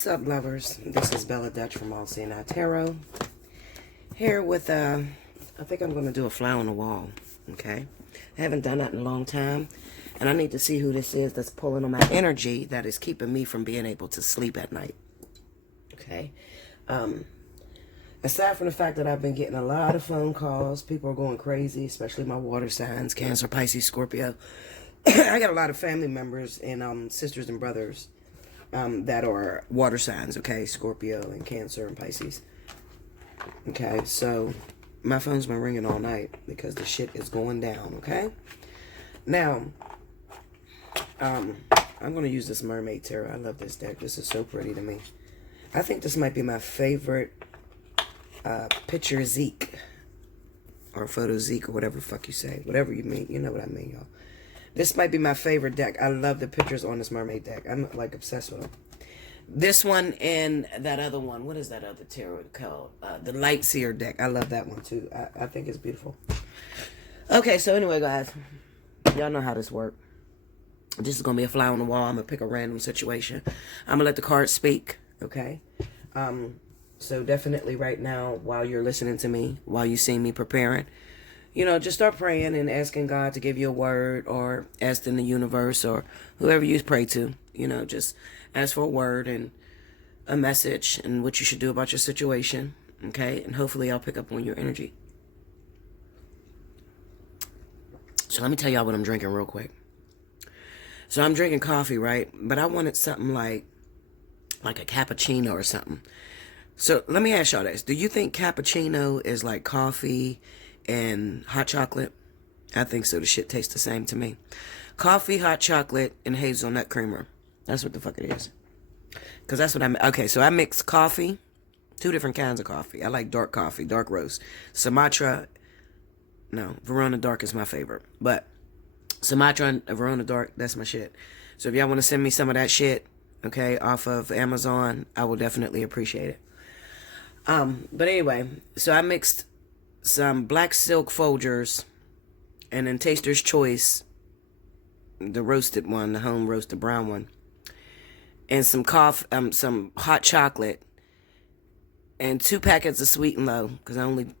What's up, lovers? This is Bella Dutch from Allseeingeyetarot. Here with, I think I'm going to do a fly on the wall, okay? I haven't done that in a long time, and I need to see who this is that's pulling on my energy that is keeping me from being able to sleep at night, okay? Aside from the fact that I've been getting a lot of phone calls, people are going crazy, especially my water signs, Cancer, Pisces, Scorpio. I got a lot of family members and sisters and brothers that are water signs, okay? Scorpio and Cancer and Pisces. Okay, so my phone's been ringing all night because the shit is going down, okay? Now, I'm going to use this Mermaid Tarot. I love this deck. This is so pretty to me. I think this might be my favorite picture Zeke or photo Zeke or whatever the fuck you say. Whatever you mean. You know what I mean, y'all. This might be my favorite deck. I love the pictures on this mermaid deck. I'm like obsessed with them. This one and that other one. What is that other tarot called? The Light Seer deck. I love that one too. I think it's beautiful. Okay, so anyway, guys. Y'all know how this works. This is going to be a fly on the wall. I'm going to pick a random situation. I'm going to let the cards speak. Okay? So definitely right now, while you're listening to me, while you see me preparing, you know, just start praying and asking God to give you a word, or asking the universe or whoever you pray to. You know, just ask for a word and a message and what you should do about your situation. Okay? And hopefully I'll pick up on your energy. So let me tell y'all what I'm drinking real quick. So I'm drinking coffee, right? But I wanted something like a cappuccino or something. So let me ask y'all this. Do you think cappuccino is like coffee and hot chocolate? I think so. The shit tastes the same to me. Coffee, hot chocolate, and hazelnut creamer. That's what the fuck it is. Because that's what I'm... Okay, so I mix coffee. 2 different kinds of coffee. I like dark coffee, dark roast. Sumatra... No, Verona Dark is my favorite. But Sumatra and Verona Dark, that's my shit. So if y'all want to send me some of that shit, okay, off of Amazon, I will definitely appreciate it. But anyway, so I mixed some black silk Folgers and then Taster's Choice, the roasted one, the home roasted brown one, and some some hot chocolate and 2 packets of Sweet and Low, because I only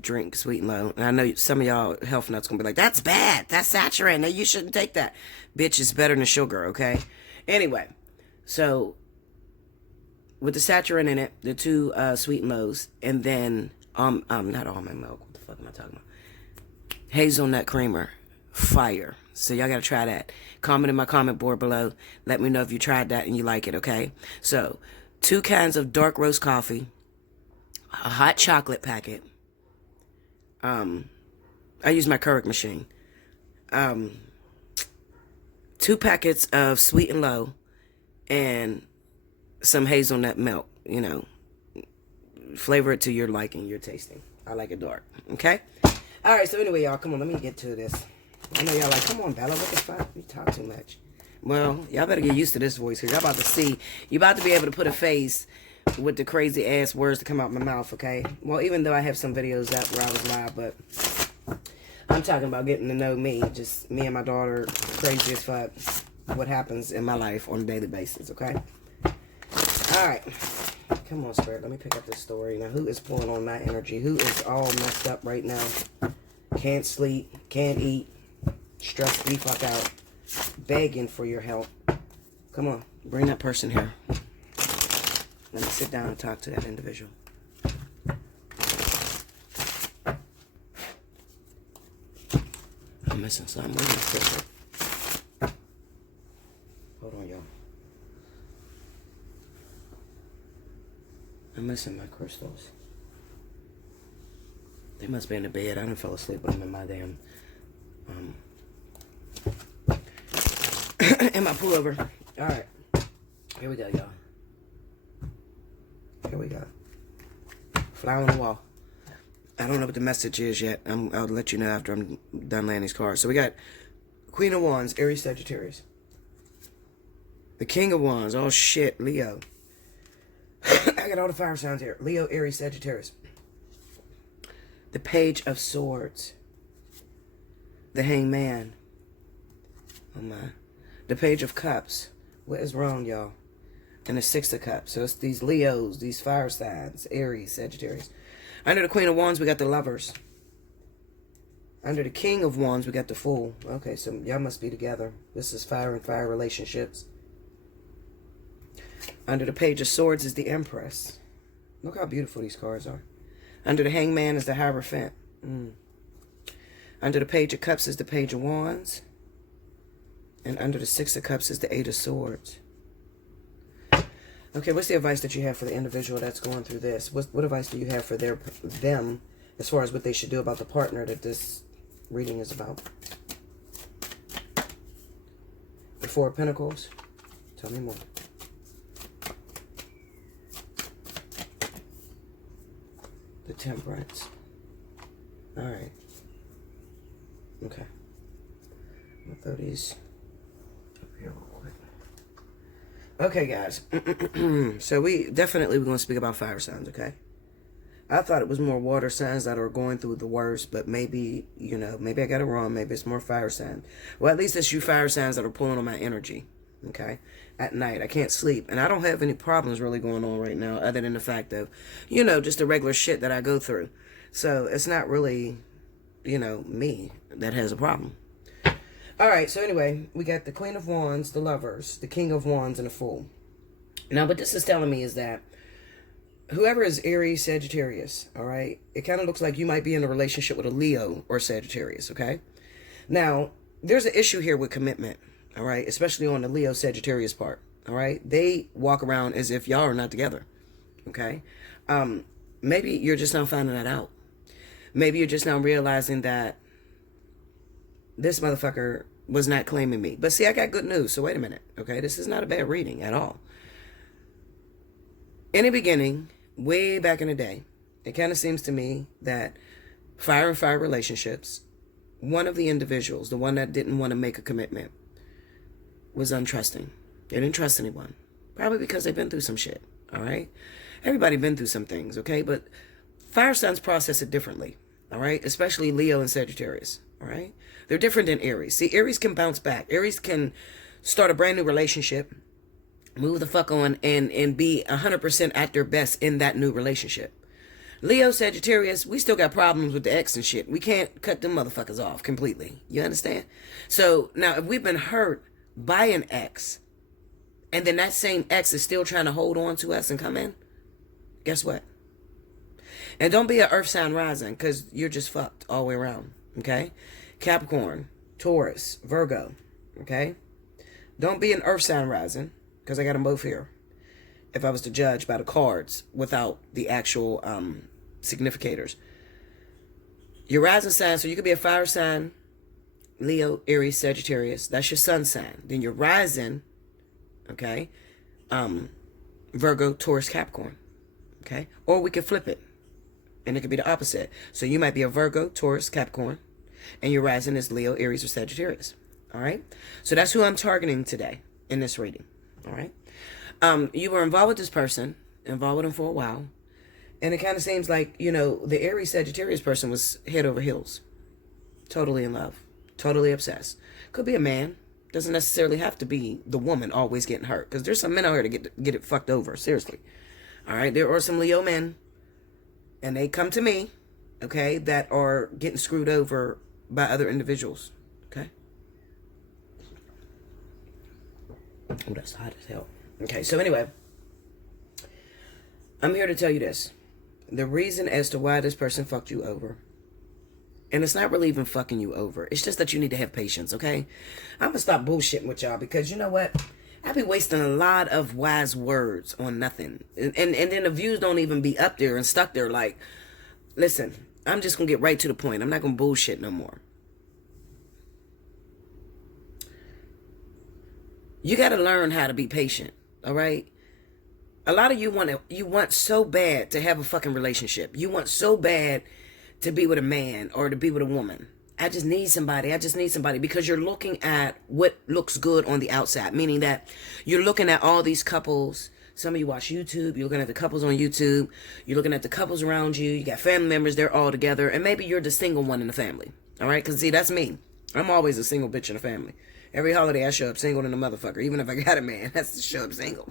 drink Sweet and Low. And I know some of y'all health nuts gonna be like, that's bad, that's saturated, no, you shouldn't take that. Bitch, it's better than sugar, okay? Anyway, so with the saccharin in it, the 2 Sweet and Lows, and then not almond milk. What the fuck am I talking about? Hazelnut creamer, fire. So y'all gotta try that. Comment in my comment board below. Let me know if you tried that and you like it. Okay. So 2 cans of dark roast coffee, a hot chocolate packet. I use my Keurig machine. 2 packets of Sweet and Low, and some hazelnut milk, you know, flavor it to your liking, your tasting. I like it dark, okay? All right, so anyway, y'all, come on, let me get to this. I know y'all like, come on, Bella, what the fuck? You talk too much. Well, y'all better get used to this voice, because y'all about to see, you're about to be able to put a face with the crazy ass words to come out my mouth, okay? Well, even though I have some videos up where I was live, but I'm talking about getting to know me, just me and my daughter, crazy as fuck, what happens in my life on a daily basis, okay? All right, come on, Spirit. Let me pick up this story. Now, who is pulling on my energy? Who is all messed up right now? Can't sleep, can't eat, stressed the fuck out, begging for your help. Come on, bring that person here. Let me sit down and talk to that individual. I'm missing something. Wait a second. Hold on, y'all. I'm missing my crystals. They must be in the bed. I done fell asleep with them in my damn, in my pullover. Alright. Here we go, y'all. Here we go. Fly on the wall. I don't know what the message is yet. I'll let you know after I'm done laying these cards. So we got Queen of Wands, Aries, Sagittarius. The King of Wands. Oh shit, Leo. I got all the fire signs here. Leo, Aries, Sagittarius. The Page of Swords. The Hangman. Oh my. The Page of Cups. What is wrong, y'all? and the Six of Cups. So it's these Leos, these fire signs, Aries, Sagittarius. Under the Queen of Wands, we got the Lovers. Under the King of Wands, we got the Fool. Okay, so y'all must be together. This is fire and fire relationships. Under the Page of Swords is the Empress. Look how beautiful these cards are. Under the Hangman is the Hierophant. Under the Page of Cups is the Page of Wands. And under the Six of Cups is the Eight of Swords. Okay, what's the advice that you have for the individual that's going through this? What advice do you have for them as far as what they should do about the partner that this reading is about? The Four of Pentacles. Tell me more. The Temperance. All right. Okay. I'll throw these up here real quick. Okay, guys. So we're going to speak about fire signs, okay? I thought it was more water signs that are going through the worst, but maybe, maybe I got it wrong. Maybe it's more fire signs. Well, at least it's you fire signs that are pulling on my energy, okay? At night, I can't sleep. And I don't have any problems really going on right now other than the fact of, just the regular shit that I go through. So it's not really, me that has a problem. All right, so anyway, we got the Queen of Wands, the Lovers, the King of Wands, and the Fool. Now, what this is telling me is that whoever is Aries, Sagittarius, all right, it kind of looks like you might be in a relationship with a Leo or Sagittarius, okay? Now, there's an issue here with commitment, all right, especially on the Leo Sagittarius part, all right? They walk around as if y'all are not together, okay? Maybe you're just now finding that out. Maybe you're just now realizing that this motherfucker was not claiming me. But see, I got good news, so wait a minute, okay? This is not a bad reading at all. In the beginning, way back in the day, it kind of seems to me that fire and fire relationships, one of the individuals, the one that didn't want to make a commitment, was untrusting. They didn't trust anyone. Probably because they've been through some shit, all right? Everybody been through some things, okay? But fire signs process it differently, all right? Especially Leo and Sagittarius, all right? They're different than Aries. See, Aries can bounce back. Aries can start a brand new relationship, move the fuck on, and be 100% at their best in that new relationship. Leo, Sagittarius, we still got problems with the ex and shit. We can't cut them motherfuckers off completely. You understand? So, now, if we've been hurt by an ex, and then that same ex is still trying to hold on to us and come in, guess what? And don't be an earth sign rising, because you're just fucked all the way around, okay? Capricorn, Taurus, Virgo, okay? Don't be an earth sign rising, because I got them both here. If I was to judge by the cards without the actual significators. Your rising sign, so you could be a fire sign, Leo, Aries, Sagittarius. That's your sun sign. Then your rising, okay, Virgo, Taurus, Capricorn, okay? Or we could flip it, and it could be the opposite. So you might be a Virgo, Taurus, Capricorn, and your rising is Leo, Aries, or Sagittarius, all right? So that's who I'm targeting today in this reading, all right? You were involved with this person, involved with him for a while, and it kind of seems like, the Aries Sagittarius person was head over heels, totally in love, totally obsessed. Could be a man. Doesn't necessarily have to be the woman always getting hurt, because there's some men out here to get it fucked over, seriously. All right, there are some Leo men, and they come to me, okay, that are getting screwed over by other individuals, okay? Oh, that's hot as hell. Okay, so anyway, I'm here to tell you this. The reason as to why this person fucked you over, and it's not really even fucking you over, it's just that you need to have patience, okay? I'm going to stop bullshitting with y'all, because you know what? I be wasting a lot of wise words on nothing. And then the views don't even be up there and stuck there like, listen, I'm just going to get right to the point. I'm not going to bullshit no more. You got to learn how to be patient, all right? A lot of you want so bad to have a fucking relationship. You want so bad to be with a man or to be with a woman. I just need somebody. Because you're looking at what looks good on the outside, meaning that you're looking at all these couples. Some of you watch YouTube. You're looking at the couples on YouTube. You're looking at the couples around you. You got family members. They're all together. And maybe you're the single one in the family. All right? Because, see, that's me. I'm always a single bitch in the family. Every holiday I show up single than a motherfucker. Even if I got a man, that's to show up single.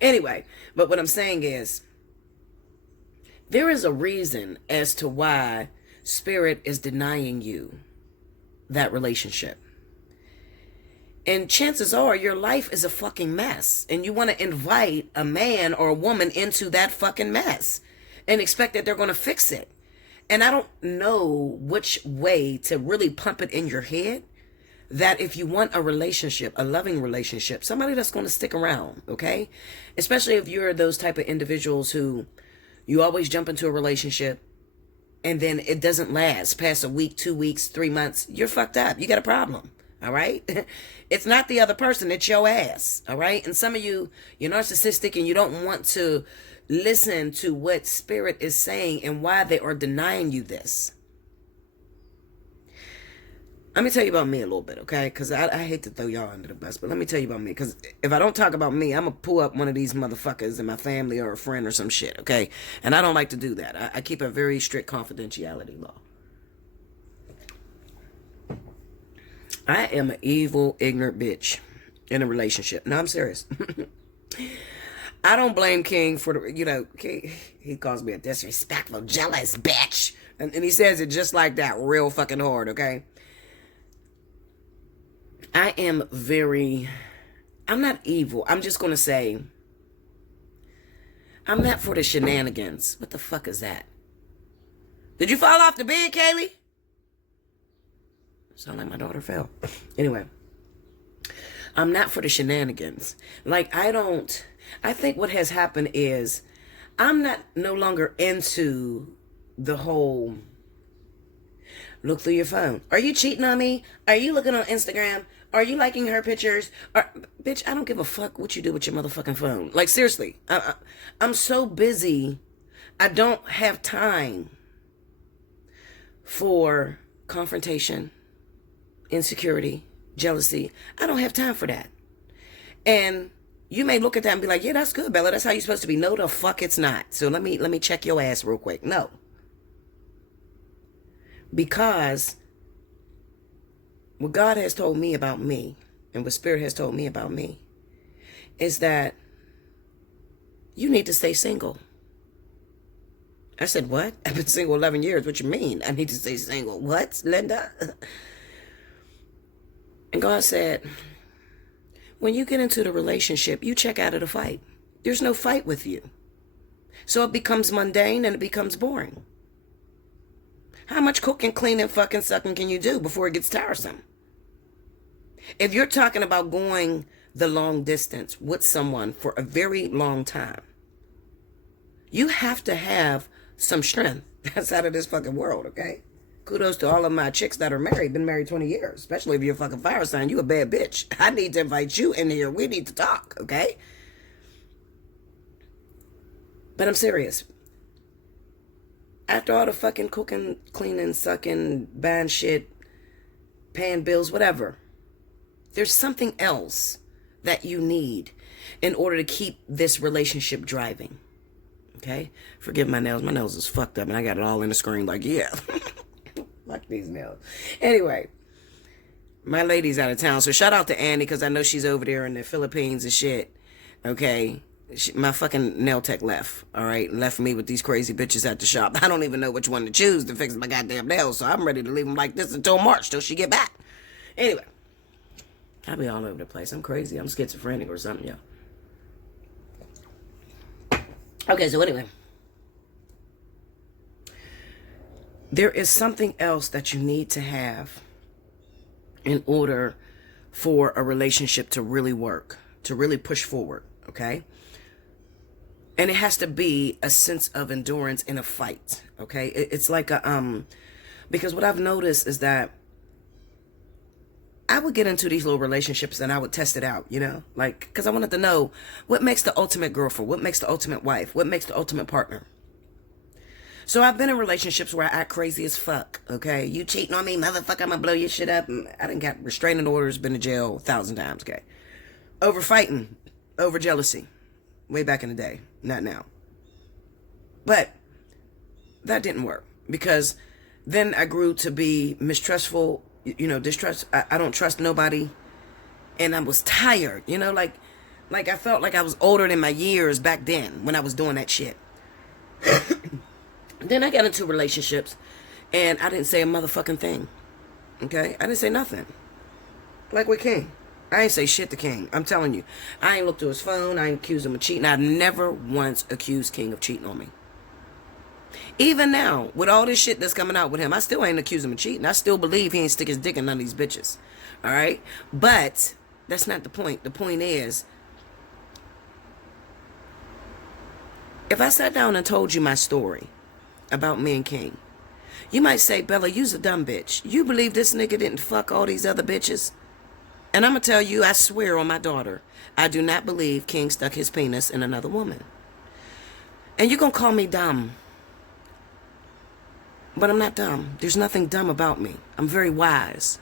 Anyway, but what I'm saying is, there is a reason as to why Spirit is denying you that relationship. And chances are your life is a fucking mess. And you want to invite a man or a woman into that fucking mess and expect that they're going to fix it. And I don't know which way to really pump it in your head that if you want a relationship, a loving relationship, somebody that's going to stick around, okay? Especially if you're those type of individuals who you always jump into a relationship and then it doesn't last past a week, 2 weeks, 3 months. You're fucked up. You got a problem. All right. It's not the other person. It's your ass. All right. And some of you, you're narcissistic and you don't want to listen to what Spirit is saying and why they are denying you this. Let me tell you about me a little bit, okay? Because I hate to throw y'all under the bus, but let me tell you about me. Because if I don't talk about me, I'm going to pull up one of these motherfuckers in my family or a friend or some shit, okay? And I don't like to do that. I keep a very strict confidentiality law. I am an evil, ignorant bitch in a relationship. No, I'm serious. I don't blame King for the, he calls me a disrespectful, jealous bitch. And he says it just like that, real fucking hard, okay? I'm not evil. I'm just going to say, I'm not for the shenanigans. What the fuck is that? Did you fall off the bed, Kaylee? Sound like my daughter fell. Anyway, I'm not for the shenanigans. Like, I think what has happened is I'm no longer into the whole look through your phone. Are you cheating on me? Are you looking on Instagram? Are you liking her pictures? Bitch, I don't give a fuck what you do with your motherfucking phone. Like, seriously, I'm so busy. I don't have time for confrontation, insecurity, jealousy. I don't have time for that. And you may look at that and be like, yeah, that's good, Bella. That's how you're supposed to be. No, the fuck it's not. So let me check your ass real quick. No. Because what God has told me about me and what Spirit has told me about me is that you need to stay single. I said, what? I've been single 11 years. What you mean? I need to stay single. What, Linda? And God said, when you get into the relationship, you check out of the fight. There's no fight with you. So it becomes mundane and it becomes boring. How much cooking, cleaning, fucking, sucking can you do before it gets tiresome? If you're talking about going the long distance with someone for a very long time, you have to have some strength. That's out of this fucking world, okay? Kudos to all of my chicks that are married, been married 20 years. Especially if you're a fucking fire sign, you a bad bitch. I need to invite you in here. We need to talk, okay? But I'm serious. After all the fucking cooking, cleaning, sucking, buying shit, paying bills, whatever, there's something else that you need in order to keep this relationship driving. Okay? Forgive my nails. My nails is fucked up and I got it all in the screen like, yeah. Fuck these nails. Anyway, my lady's out of town. So shout out to Annie because I know she's over there in the Philippines and shit. Okay? My fucking nail tech left. All right? Left me with these crazy bitches at the shop. I don't even know which one to choose to fix my goddamn nails. So I'm ready to leave them like this until March till she get back. Anyway. I'll be all over the place. I'm crazy. I'm schizophrenic or something, y'all. Okay, so anyway. There is something else that you need to have in order for a relationship to really work, to really push forward, okay? And it has to be a sense of endurance in a fight, okay? It's like because what I've noticed is that I would get into these little relationships and I would test it out, like, because I wanted to know what makes the ultimate girlfriend, what makes the ultimate wife, what makes the ultimate partner. So I've been in relationships where I act crazy as fuck, okay? You cheating on me, motherfucker, I'm gonna blow your shit up. And I done got restraining orders, been to jail 1,000 times, okay? Over fighting, over jealousy. Way back in the day, not now. But that didn't work because then I grew to be mistrustful, distrust. I don't trust nobody. And I was tired, like I felt like I was older than my years back then when I was doing that shit. Then I got into relationships and I didn't say a motherfucking thing. Okay? I didn't say nothing. Like with King. I ain't say shit to King. I'm telling you. I ain't looked through his phone. I ain't accused him of cheating. I've never once accused King of cheating on me. Even now, with all this shit that's coming out with him, I still ain't accused him of cheating. I still believe he ain't stick his dick in none of these bitches. Alright? But that's not the point. The point is, if I sat down and told you my story about me and King, you might say, Bella, you's a dumb bitch. You believe this nigga didn't fuck all these other bitches? And I'm going to tell you, I swear on my daughter, I do not believe King stuck his penis in another woman. And you're going to call me dumb. But I'm not dumb. There's nothing dumb about me. I'm very wise.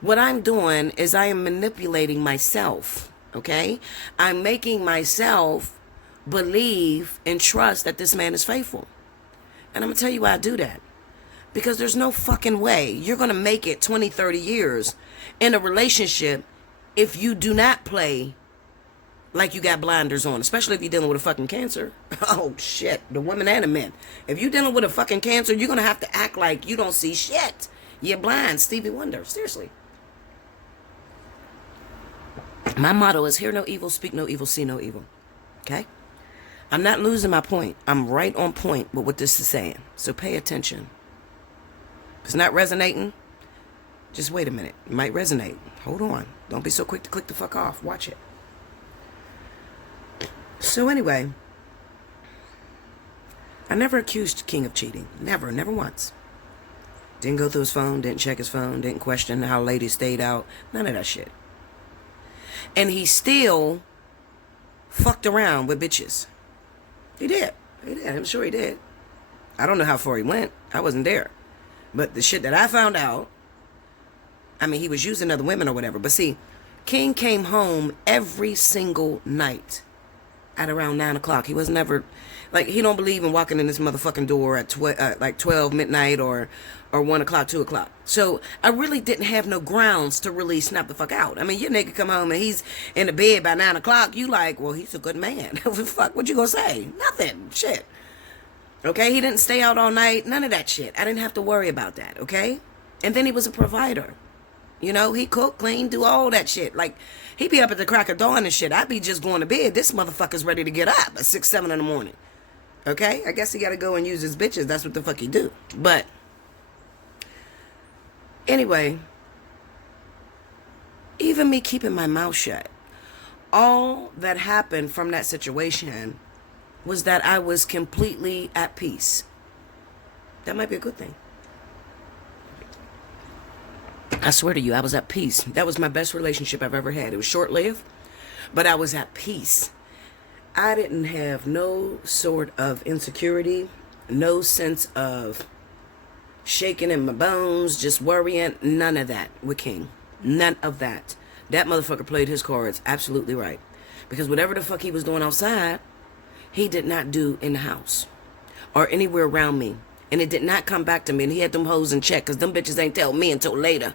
What I'm doing is I am manipulating myself, okay? I'm making myself believe and trust that this man is faithful. And I'm going to tell you why I do that. Because there's no fucking way you're going to make it 20, 30 years in a relationship if you do not play like you got blinders on, especially if you're dealing with a fucking cancer. Oh, shit. The women and the men. If you're dealing with a fucking cancer, you're going to have to act like you don't see shit. You're blind. Stevie Wonder. Seriously. My motto is hear no evil, speak no evil, see no evil. Okay? I'm not losing my point. I'm right on point with what this is saying. So pay attention. If it's not resonating, just wait a minute. It might resonate. Hold on. Don't be so quick to click the fuck off. Watch it. So anyway, I never accused King of cheating. Never once. Didn't go through his phone, didn't check his phone, didn't question how late he stayed out. None of that shit. And he still fucked around with bitches. He did. I'm sure he did. I don't know how far he went. I wasn't there. But the shit that I found out, I mean, he was using other women or whatever. But see, King came home every single night at around 9 o'clock. He was never, like, he don't believe in walking in this motherfucking door at like 12 midnight or 1 o'clock, 2 o'clock. So I really didn't have no grounds to really snap the fuck out. I mean, your nigga come home and he's in the bed by 9 o'clock. You like, well, he's a good man. Fuck, what you gonna say? Nothing. Shit. Okay, he didn't stay out all night. None of that shit. I didn't have to worry about that, okay? And then he was a provider. You know, he cooked, cleaned, do all that shit. Like, he be up at the crack of dawn and shit. I be just going to bed. This motherfucker's ready to get up at 6, 7 in the morning. Okay? I guess he got to go and use his bitches. That's what the fuck he do. But, anyway, even me keeping my mouth shut, all that happened from that situation was that I was completely at peace. That might be a good thing. I swear to you, I was at peace. That was my best relationship I've ever had. It was short-lived, but I was at peace. I didn't have no sort of insecurity, no sense of shaking in my bones, just worrying. None of that with King. None of that. That motherfucker played his cards absolutely right. Because whatever the fuck he was doing outside, he did not do in the house or anywhere around me. And it did not come back to me. And he had them hoes in check because them bitches ain't tell me until later.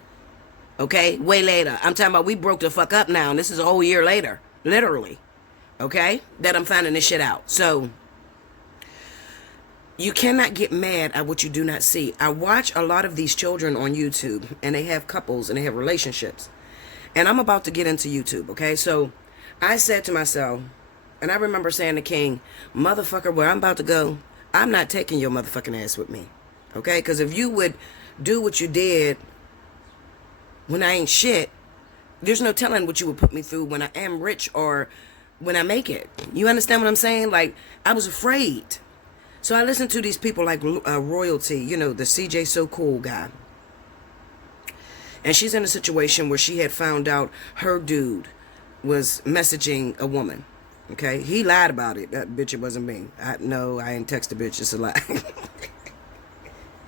Okay? Way later. I'm talking about we broke the fuck up now. And this is a whole year later. Literally. Okay? That I'm finding this shit out. So, you cannot get mad at what you do not see. I watch a lot of these children on YouTube. And they have couples and they have relationships. And I'm about to get into YouTube. Okay? So, I said to myself, and I remember saying to King, motherfucker, where I'm about to go, I'm not taking your motherfucking ass with me. Okay? Because if you would do what you did when I ain't shit, there's no telling what you would put me through when I am rich or when I make it. You understand what I'm saying? Like, I was afraid. So I listened to these people like Royalty, you know, the CJ So Cool guy. And she's in a situation where she had found out her dude was messaging a woman. Okay, he lied about it. That bitch, it wasn't me. No, I ain't text the bitch. It's a lie.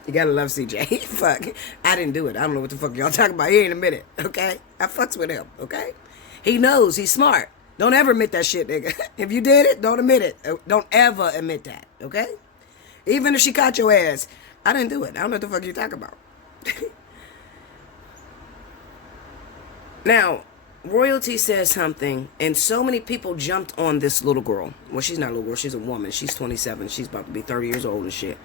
You gotta love CJ. Fuck, I didn't do it. I don't know what the fuck y'all talking about. He ain't admit it. Okay, I fucks with him. Okay, he knows. He's smart. Don't ever admit that shit, nigga. If you did it, don't admit it. Don't ever admit that. Okay, even if she caught your ass, I didn't do it. I don't know what the fuck you talking about. Now, royalty says something, and so many people jumped on this little girl. Well, she's not a little girl, she's a woman. She's 27. She's about to be 30 years old and shit.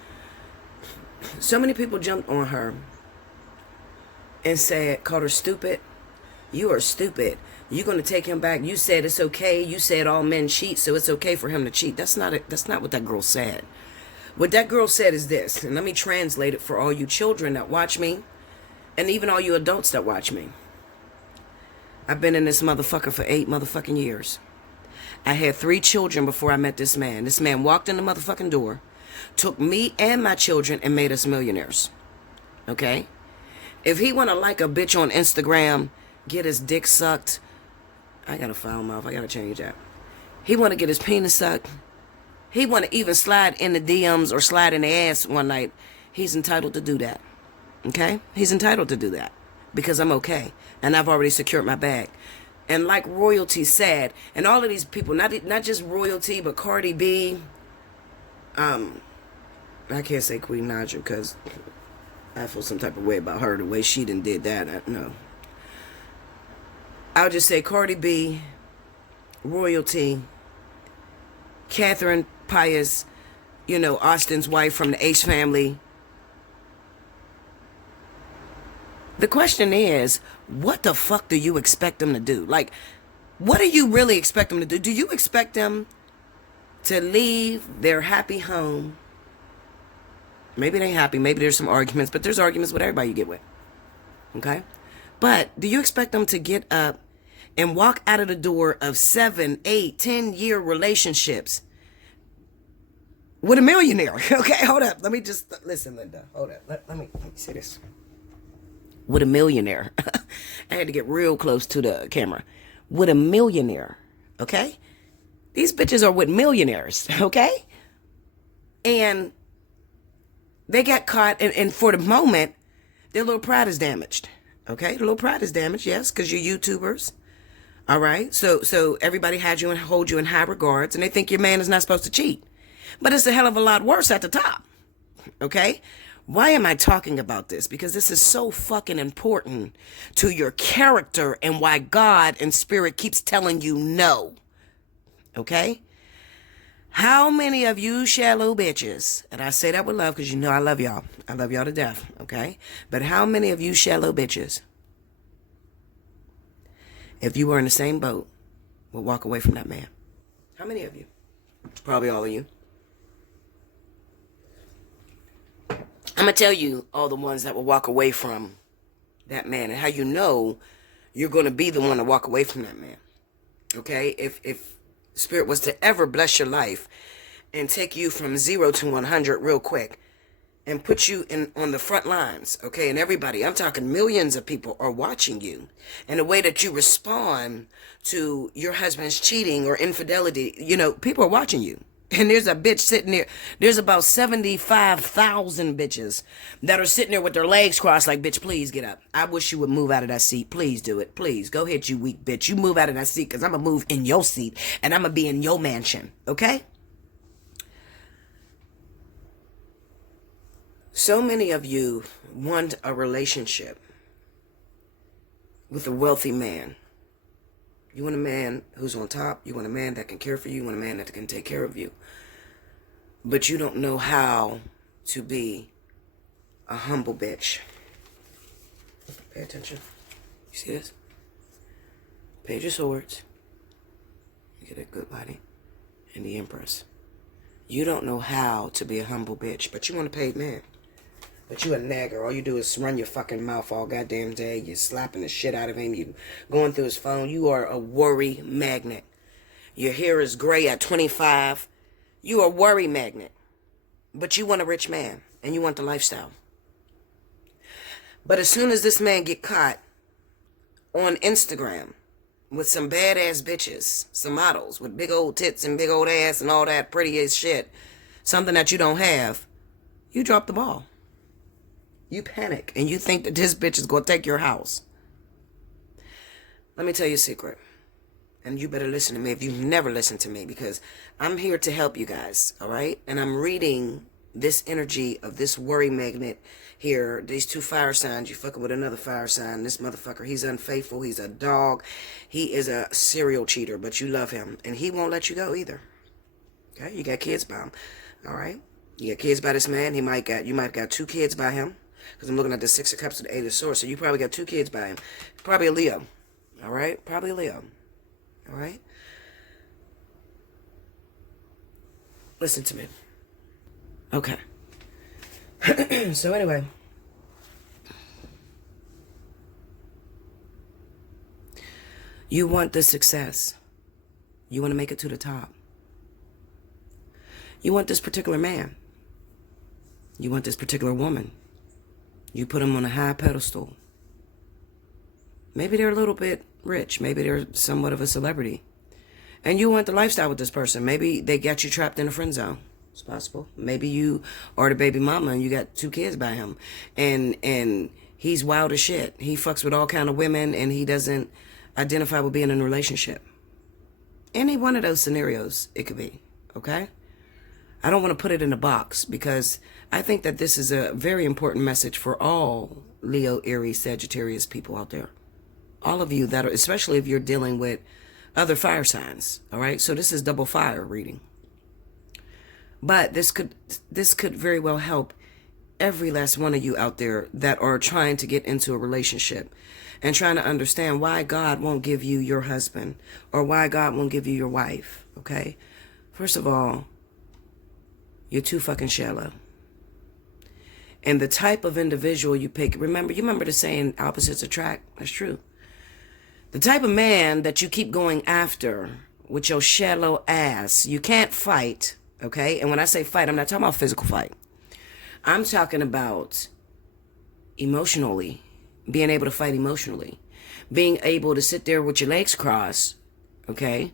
So many people jumped on her and called her stupid. You are stupid. You're going to take him back. You said it's okay. You said all men cheat, so it's okay for him to cheat. That's not what that girl said. What that girl said is this, and let me translate it for all you children that watch me, and even all you adults that watch me. I've been in this motherfucker for 8 motherfucking years. I had 3 children before I met this man. This man walked in the motherfucking door, took me and my children, and made us millionaires. Okay? If he want to like a bitch on Instagram, get his dick sucked, I got a foul mouth, I got to change that. He want to get his penis sucked, he want to even slide in the DMs or slide in the ass one night, he's entitled to do that. Okay? He's entitled to do that. Because I'm okay. And I've already secured my bag. And like royalty said, and all of these people, not just royalty, but Cardi B, I can't say Queen Naja because I feel some type of way about her, the way she done did that. No. I'll just say Cardi B, royalty, Catherine Pius, Austin's wife from the H family. The question is, what the fuck do you expect them to do? Like, what do you really expect them to do? Do you expect them to leave their happy home? Maybe they happy, maybe there's some arguments, but there's arguments with everybody you get with. Okay? But do you expect them to get up and walk out of the door of 7, 8, 10-year relationships with a millionaire? Okay, hold up. Let me just, listen, Linda. Hold up. Let me say this. With a millionaire. I had to get real close to the camera. With a millionaire, okay? These bitches are with millionaires, okay? And they got caught, and for the moment, their little pride is damaged, okay? The little pride is damaged, yes, because you're YouTubers, all right? So everybody had you and hold you in high regards, and they think your man is not supposed to cheat. But it's a hell of a lot worse at the top, okay? Why am I talking about this? Because this is so fucking important to your character and why God and Spirit keeps telling you no. Okay? How many of you shallow bitches, and I say that with love because I love y'all. I love y'all to death, okay? But how many of you shallow bitches, if you were in the same boat, would walk away from that man? How many of you? Probably all of you. I'm going to tell you all the ones that will walk away from that man and how you know you're going to be the one to walk away from that man. Okay? If Spirit was to ever bless your life and take you from 0 to 100 real quick and put you on the front lines, okay? And everybody, I'm talking millions of people are watching you. And the way that you respond to your husband's cheating or infidelity, people are watching you. And there's a bitch sitting there. There's about 75,000 bitches that are sitting there with their legs crossed like, bitch, please get up. I wish you would move out of that seat. Please do it. Please. Go ahead, you weak bitch. You move out of that seat because I'm going to move in your seat and I'm going to be in your mansion. Okay? So many of you want a relationship with a wealthy man. You want a man who's on top. You want a man that can care for you. You want a man that can take care of you. But you don't know how to be a humble bitch. Pay attention. You see this? Page of Swords. You get a good body. And the Empress. You don't know how to be a humble bitch, but you want a paid man. But you a nagger. All you do is run your fucking mouth all goddamn day. You're slapping the shit out of him. You going through his phone. You are a worry magnet. Your hair is gray at 25. You are a worry magnet. But you want a rich man. And you want the lifestyle. But as soon as this man get caught on Instagram with some badass bitches, some models with big old tits and big old ass and all that pretty as shit, something that you don't have, you drop the ball. You panic and you think that this bitch is going to take your house. Let me tell you a secret. And you better listen to me if you've never listened to me, because I'm here to help you guys, all right? And I'm reading this energy of this worry magnet here, these two fire signs, you fucking with another fire sign. This motherfucker, he's unfaithful. He's a dog. He is a serial cheater, but you love him. And he won't let you go either. Okay? You got kids by him. All right? You got kids by this man. You might have got 2 kids by him. Because I'm looking at the 6 of Cups and the 8 of Swords. So you probably got 2 kids by him. Probably a Leo. All right? Probably a Leo. All right? Listen to me. Okay. So anyway. You want the success. You want to make it to the top. You want this particular man. You want this particular woman. You put them on a high pedestal. Maybe they're a little bit rich. Maybe they're somewhat of a celebrity. And you want the lifestyle with this person. Maybe they got you trapped in a friend zone. It's possible. Maybe you are the baby mama and you got 2 kids by him. And he's wild as shit. He fucks with all kind of women and he doesn't identify with being in a relationship. Any one of those scenarios it could be. Okay? I don't want to put it in a box because I think that this is a very important message for all Leo, Aries, Sagittarius people out there. All of you that are, especially if you're dealing with other fire signs. All right? So this is double fire reading. But this could very well help every last one of you out there that are trying to get into a relationship and trying to understand why God won't give you your husband or why God won't give you your wife, okay? First of all, you're too fucking shallow. And the type of individual you pick, you remember the saying, opposites attract? That's true. The type of man that you keep going after with your shallow ass, you can't fight. Okay? And when I say fight, I'm not talking about physical fight. I'm talking about emotionally, being able to fight emotionally. Being able to sit there with your legs crossed, okay?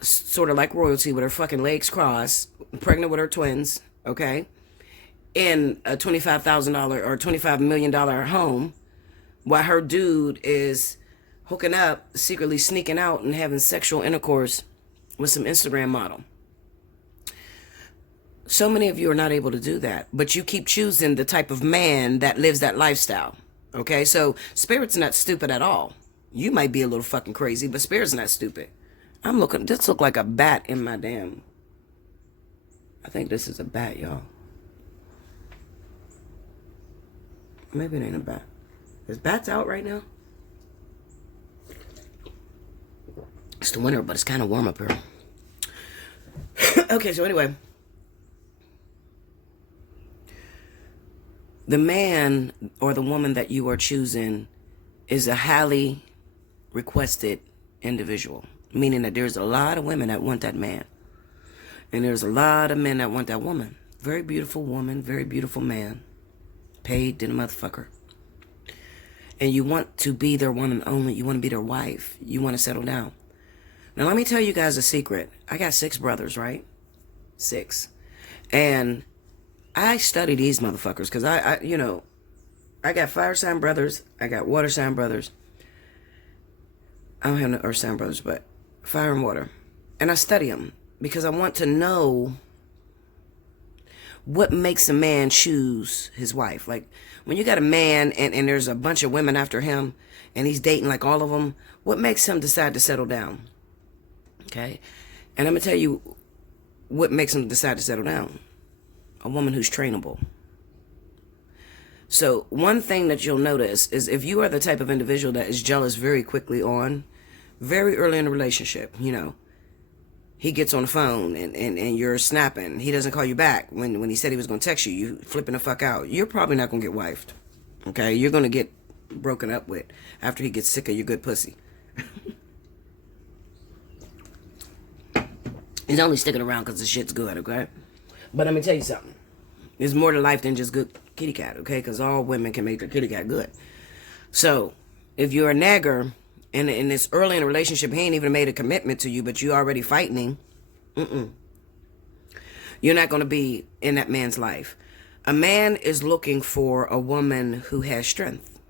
Sort of like royalty with her fucking legs crossed, pregnant with her twins, okay? In a $25,000 or $25 million home, while her dude is hooking up, secretly sneaking out and having sexual intercourse with some Instagram model. So many of you are not able to do that, but you keep choosing the type of man that lives that lifestyle. Okay, so Spirit's not stupid at all. You might be a little fucking crazy, but Spirit's not stupid. This look like a bat in my damn. I think this is a bat, y'all. Maybe it ain't a bat. Is bats out right now? It's the winter, but it's kind of warm up here. Okay, so anyway. The man or the woman that you are choosing is a highly requested individual, meaning that there's a lot of women that want that man. And there's a lot of men that want that woman. Very beautiful woman, very beautiful man. Paid than a motherfucker. And you want to be their one and only. You want to be their wife. You want to settle down. Now, let me tell you guys a secret. I got 6 brothers, right? 6. And I study these motherfuckers because I got fire sign brothers. I got water sign brothers. I don't have no earth sign brothers, but fire and water. And I study them because I want to know what makes a man choose his wife. Like when you got a man and there's a bunch of women after him and he's dating like all of them, what makes him decide to settle down? Okay? And I'm going to tell you what makes him decide to settle down. A woman who's trainable. So one thing that you'll notice is if you are the type of individual that is jealous very quickly on, very early in a relationship, he gets on the phone and you're snapping. He doesn't call you back when he said he was going to text you. You flipping the fuck out. You're probably not going to get wifed. Okay? You're going to get broken up with after he gets sick of your good pussy. He's only sticking around because the shit's good, okay? But let me tell you something. There's more to life than just good kitty cat, okay? Because all women can make their kitty cat good. So, if you're a nagger, and it's early in a relationship, he ain't even made a commitment to you, but you already fighting him, you're not going to be in that man's life. A man is looking for a woman who has strength,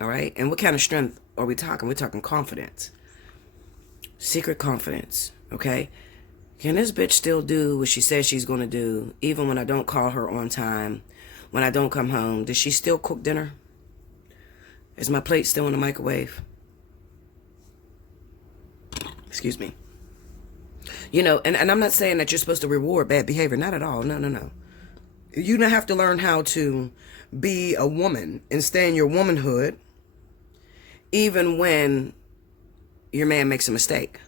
all right? And what kind of strength are we talking? We're talking confidence. Secret confidence, okay? Can this bitch still do what she says she's going to do, even when I don't call her on time, when I don't come home? Does she still cook dinner? Is my plate still in the microwave? Excuse me. You know, and I'm not saying that you're supposed to reward bad behavior. Not at all. No, no, no. You don't have to learn how to be a woman and stay in your womanhood, even when your man makes a mistake.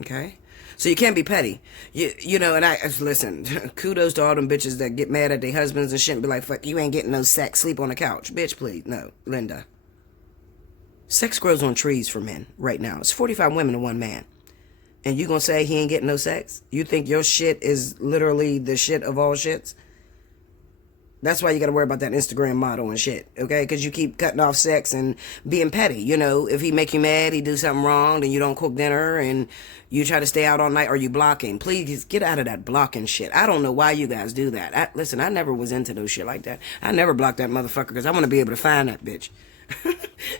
Okay? So you can't be petty. You know, and I listen, kudos to all them bitches that get mad at their husbands and shit and be like, fuck, you ain't getting no sex, sleep on the couch. Bitch, please. No, Linda. Sex grows on trees for men right now. It's 45 women to one man. And you gonna say he ain't getting no sex? You think your shit is literally the shit of all shits? That's why you gotta worry about that Instagram model and shit, okay? Because you keep cutting off sex and being petty. You know, if he make you mad, he do something wrong, then you don't cook dinner and you try to stay out all night, or you blocking. Please get out of that blocking shit. I don't know why you guys do that. Listen, I never was into those shit like that. I never blocked that motherfucker because I want to be able to find that bitch.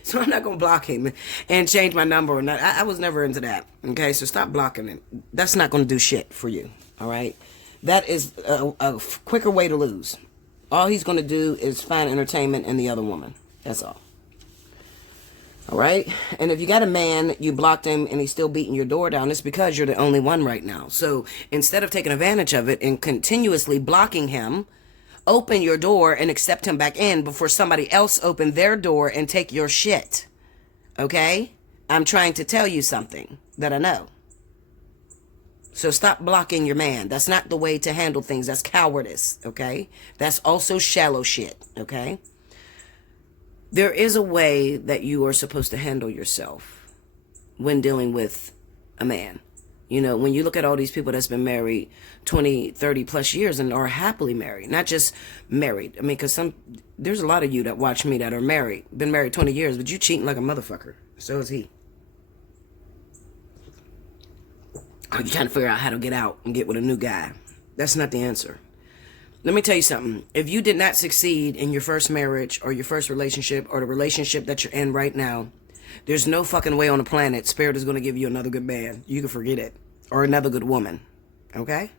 So I'm not gonna block him and change my number or not. I was never into that. Okay, so stop blocking him. That's not gonna do shit for you. All right, that is a quicker way to lose. All he's gonna do is find entertainment in the other woman. That's all. All right, and if you got a man, you blocked him and he's still beating your door down, it's because you're the only one right now. So instead of taking advantage of it and continuously blocking him, open your door and accept him back in before somebody else open their door and take your shit. Okay? I'm trying to tell you something that I know. So stop blocking your man. That's not the way to handle things. That's cowardice. Okay? That's also shallow shit. Okay? There is a way that you are supposed to handle yourself when dealing with a man. You know, when you look at all these people that's been married 20, 30 plus years and are happily married, not just married. I mean, because there's a lot of you that watch me that are married, been married 20 years, but you cheating like a motherfucker. So is he. Or you trying to figure out how to get out and get with a new guy. That's not the answer. Let me tell you something. If you did not succeed in your first marriage or your first relationship or the relationship that you're in right now, there's no fucking way on the planet Spirit is going to give you another good man. You can forget it. Or another good woman. Okay?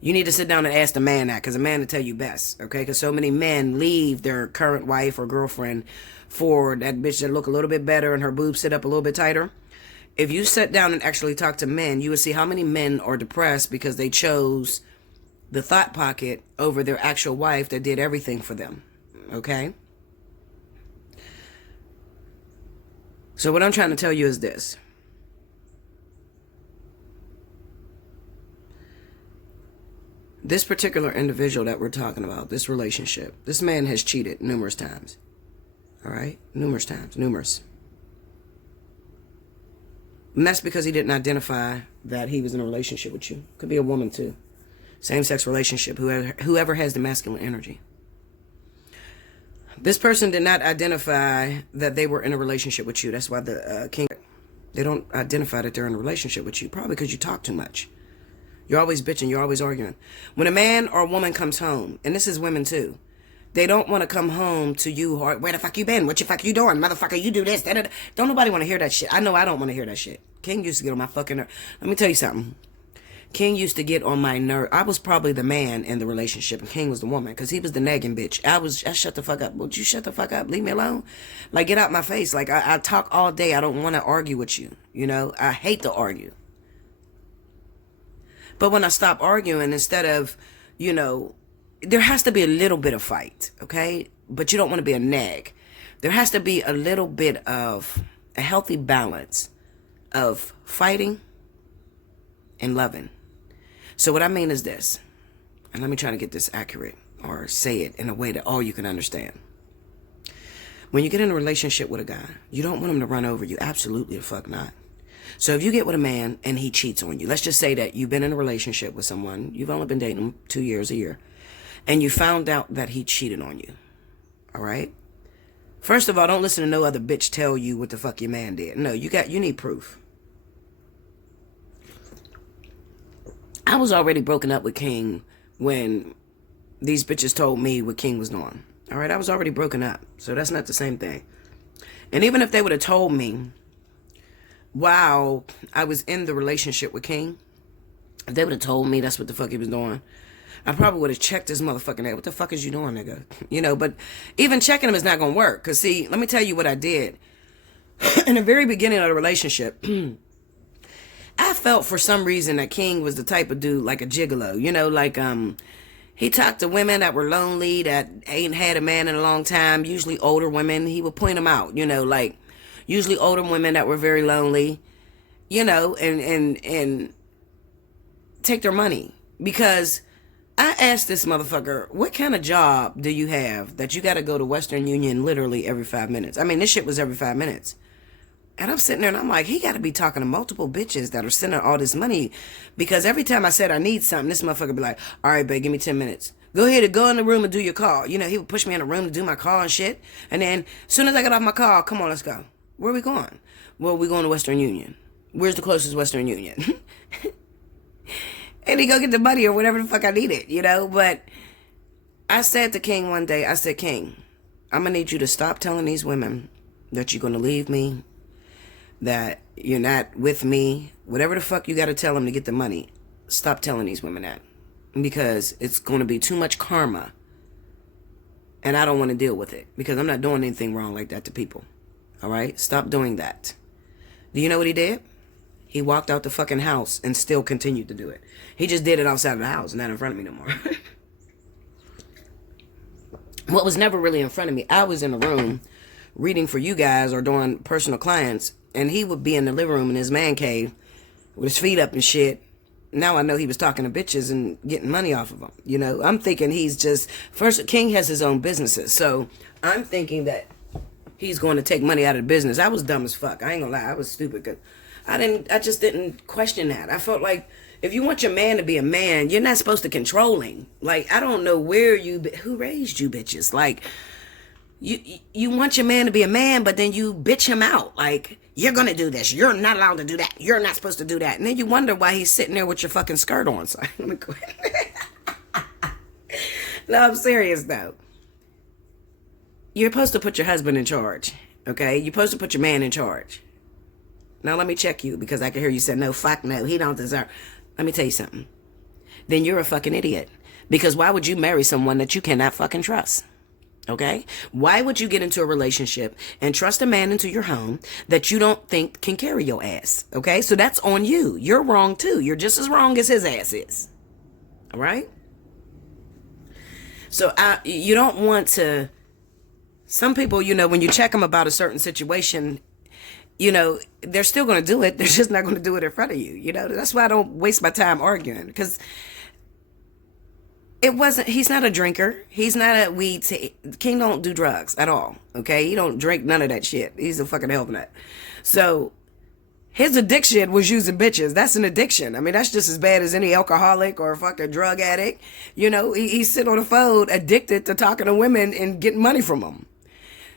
You need to sit down and ask the man that, because a man will tell you best. Okay? Because so many men leave their current wife or girlfriend for that bitch that look a little bit better and her boobs sit up a little bit tighter. If you sit down and actually talk to men, you would see how many men are depressed because they chose the thought pocket over their actual wife that did everything for them. Okay? So what I'm trying to tell you is this. This particular individual that we're talking about, this relationship, this man has cheated numerous times. All right? Numerous times. Numerous. And that's because he didn't identify that he was in a relationship with you. Could be a woman too. Same-sex relationship, whoever has the masculine energy. This person did not identify that they were in a relationship with you. That's why the king, they don't identify that they're in a relationship with you. Probably because you talk too much. You're always bitching. You're always arguing. When a man or a woman comes home, and this is women too, they don't want to come home to you hard. Where the fuck you been? What the fuck you doing? Motherfucker, you do this. Da-da-da. Don't nobody want to hear that shit. I know I don't want to hear that shit. King used to get on my fucking nerve. Let me tell you something. King used to get on my nerve. I was probably the man in the relationship, and King was the woman, because he was the nagging bitch. I shut the fuck up. Would you shut the fuck up? Leave me alone? Like, get out my face. Like, I talk all day. I don't want to argue with you. You know, I hate to argue. But when I stop arguing, instead of, you know, there has to be a little bit of fight, okay? But you don't want to be a nag. There has to be a little bit of a healthy balance of fighting and loving. So what I mean is this, and let me try to get this accurate or say it in a way that all you can understand. When you get in a relationship with a guy, you don't want him to run over you. Absolutely the fuck not. So if you get with a man and he cheats on you, let's just say that you've been in a relationship with someone, you've only been dating him 2 years, a year, and you found out that he cheated on you. All right? First of all, don't listen to no other bitch tell you what the fuck your man did. No, you need proof. I was already broken up with King when these bitches told me what King was doing. All right, I was already broken up, so that's not the same thing. And even if they would have told me while I was in the relationship with King, if they would have told me that's what the fuck he was doing, I probably would have checked this motherfucking head. What the fuck is you doing, nigga? You know, but even checking him is not going to work. Because, see, let me tell you what I did. In the very beginning of the relationship, I felt for some reason that King was the type of dude like a gigolo. You know, like, he talked to women that were lonely, that ain't had a man in a long time, usually older women. He would point them out, you know, like, usually older women that were very lonely, you know, and take their money. Because I asked this motherfucker, what kind of job do you have that you got to go to Western Union literally every 5 minutes? I mean, this shit was every 5 minutes. And I'm sitting there and I'm like, he got to be talking to multiple bitches that are sending all this money. Because every time I said I need something, this motherfucker be like, all right, babe, give me 10 minutes. Go ahead and go in the room and do your call. You know, he would push me in the room to do my call and shit. And then as soon as I got off my call, come on, let's go. Where are we going? Well, we're going to Western Union. Where's the closest Western Union? And he go get the money or whatever the fuck I needed, you know. But I said to King one day, I said, King, I'm going to need you to stop telling these women that you're going to leave me, that you're not with me, whatever the fuck you got to tell them to get the money. Stop telling these women that, because it's going to be too much karma, and I don't want to deal with it, because I'm not doing anything wrong like that to people. All right, stop doing that. Do you know what he did? He walked out the fucking house and still continued to do it. He just did it outside of the house, not in front of me no more. What was never really in front of me, I was in a room reading for you guys or doing personal clients, and he would be in the living room in his man cave with his feet up and shit. Now I know he was talking to bitches and getting money off of them. You know, I'm thinking he's just, first, King has his own businesses, so I'm thinking that he's going to take money out of the business. I was dumb as fuck. I ain't gonna lie, I was stupid, because I just didn't question that. I felt like if you want your man to be a man, you're not supposed to control him. Like, I don't know who raised you bitches. Like, you want your man to be a man, but then you bitch him out. Like, you're going to do this. You're not allowed to do that. You're not supposed to do that. And then you wonder why he's sitting there with your fucking skirt on. So let me quit. No, I'm serious though. You're supposed to put your husband in charge. Okay? You're supposed to put your man in charge. Now let me check you, because I can hear you say, no, fuck no, he don't deserve. Let me tell you something. Then you're a fucking idiot. Because why would you marry someone that you cannot fucking trust? Okay? Why would you get into a relationship and trust a man into your home that you don't think can carry your ass? Okay? So that's on you. You're wrong too. You're just as wrong as his ass is. All right? So you don't want to, some people, you know, when you check them about a certain situation, you know, they're still going to do it. They're just not going to do it in front of you. You know, that's why I don't waste my time arguing, because he's not a drinker. He's not a weed. King don't do drugs at all. Okay. He don't drink none of that shit. He's a fucking help nut. So his addiction was using bitches. That's an addiction. I mean, that's just as bad as any alcoholic or fucking drug addict. You know, he's sitting on the phone addicted to talking to women and getting money from them.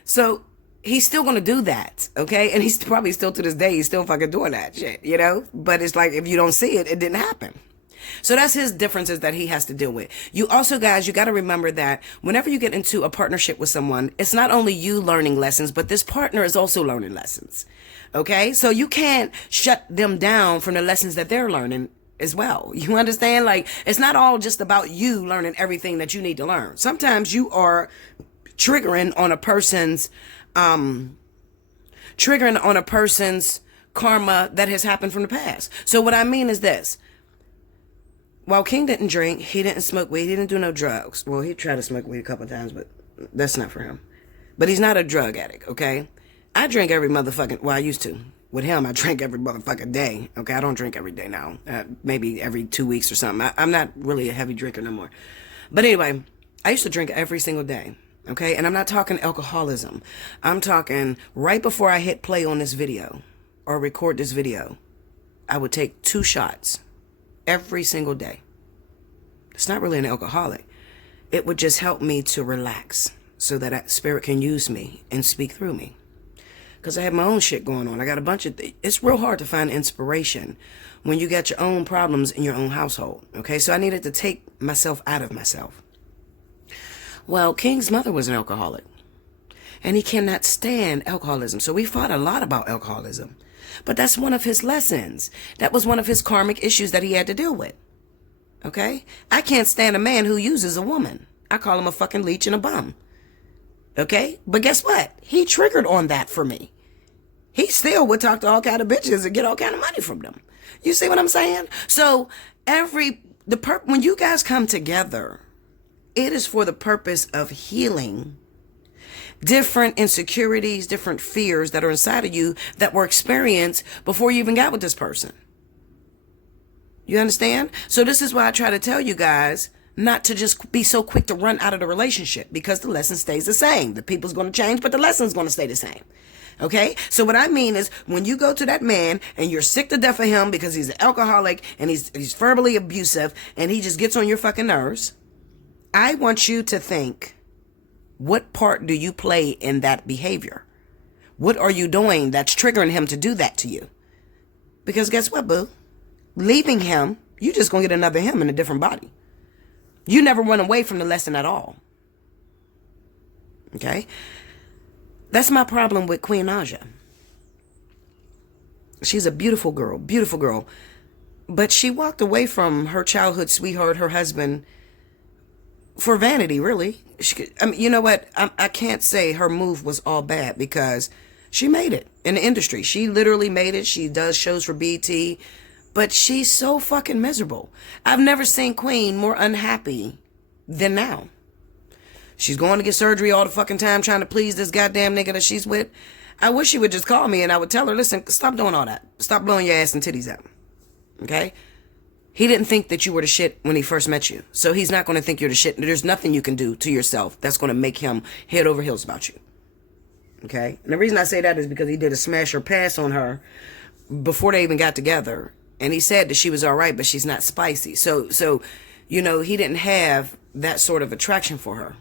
So he's still going to do that, okay? And he's probably still, to this day, he's still fucking doing that shit, you know? But it's like, if you don't see it, it didn't happen. So that's his differences that he has to deal with. You also, guys, you got to remember that whenever you get into a partnership with someone, it's not only you learning lessons, but this partner is also learning lessons, okay? So you can't shut them down from the lessons that they're learning as well. You understand? Like, it's not all just about you learning everything that you need to learn. Sometimes you are triggering on a person's karma that has happened from the past. So what I mean is this. While King didn't drink, he didn't smoke weed, he didn't do no drugs. Well, he tried to smoke weed a couple of times, but that's not for him. But he's not a drug addict, okay? I drink every motherfucking, well, I used to. With him, I drink every motherfucking day, okay? I don't drink every day now. Maybe every 2 weeks or something. I'm not really a heavy drinker no more. But anyway, I used to drink every single day. Okay, and I'm not talking alcoholism. I'm talking right before I hit play on this video or record this video, I would take 2 shots every single day. It's not really an alcoholic. It would just help me to relax so that spirit can use me and speak through me. Because I have my own shit going on. I got a bunch of it's real hard to find inspiration when you got your own problems in your own household. Okay, so I needed to take myself out of myself. Well, King's mother was an alcoholic, and he cannot stand alcoholism. So we fought a lot about alcoholism. But that's one of his lessons. That was one of his karmic issues that he had to deal with. Okay? I can't stand a man who uses a woman. I call him a fucking leech and a bum. Okay? But guess what? He triggered on that for me. He still would talk to all kind of bitches and get all kind of money from them. You see what I'm saying? So when you guys come together, it is for the purpose of healing different insecurities, different fears that are inside of you that were experienced before you even got with this person. You understand? So this is why I try to tell you guys not to just be so quick to run out of the relationship, because the lesson stays the same. The people's going to change, but the lesson's going to stay the same. Okay? So what I mean is, when you go to that man and you're sick to death of him because he's an alcoholic and he's verbally abusive and he just gets on your fucking nerves, I want you to think, what part do you play in that behavior? What are you doing that's triggering him to do that to you? Because guess what, boo? Leaving him, you just gonna get another him in a different body. You never run away from the lesson at all. Okay? That's my problem with Queen Aja. She's a beautiful girl. But she walked away from her childhood sweetheart, her husband, for vanity, really. You know what? I can't say her move was all bad, because she made it in the industry. She literally made it. She does shows for BT, but she's so fucking miserable. I've never seen Queen more unhappy than now. She's going to get surgery all the fucking time trying to please this goddamn nigga that she's with. I wish she would just call me and I would tell her, listen, stop doing all that. Stop blowing your ass and titties out. Okay? He didn't think that you were the shit when he first met you. So he's not going to think you're the shit. There's nothing you can do to yourself that's going to make him head over heels about you. Okay? And the reason I say that is because he did a smash or pass on her before they even got together. And he said that she was all right, but she's not spicy. So he didn't have that sort of attraction for her.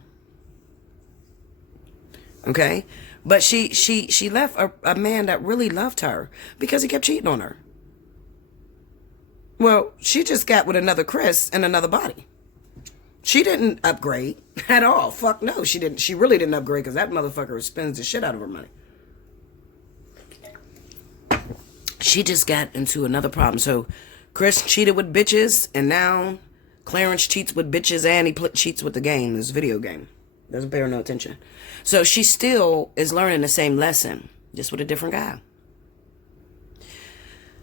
Okay? But she left a man that really loved her because he kept cheating on her. Well, she just got with another Chris and another body. She didn't upgrade at all. Fuck no, she didn't. She really didn't upgrade, because that motherfucker spends the shit out of her money. She just got into another problem. So Chris cheated with bitches, and now Clarence cheats with bitches, and he cheats with the game, this video game. Doesn't pay her no attention. So she still is learning the same lesson, just with a different guy.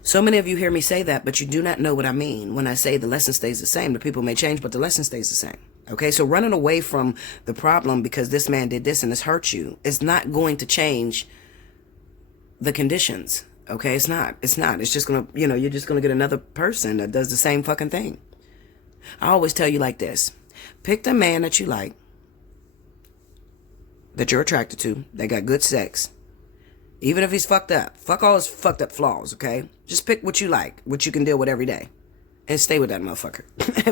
So many of you hear me say that, but you do not know what I mean when I say the lesson stays the same. The people may change, but the lesson stays the same. Okay, so running away from the problem because this man did this and this hurt you is not going to change the conditions. Okay, it's not. It's just going to, you're just going to get another person that does the same fucking thing. I always tell you like this. Pick the man that you like, that you're attracted to, that got good sex. Even if he's fucked up. Fuck all his fucked up flaws, okay? Just pick what you like, what you can deal with every day. And stay with that motherfucker.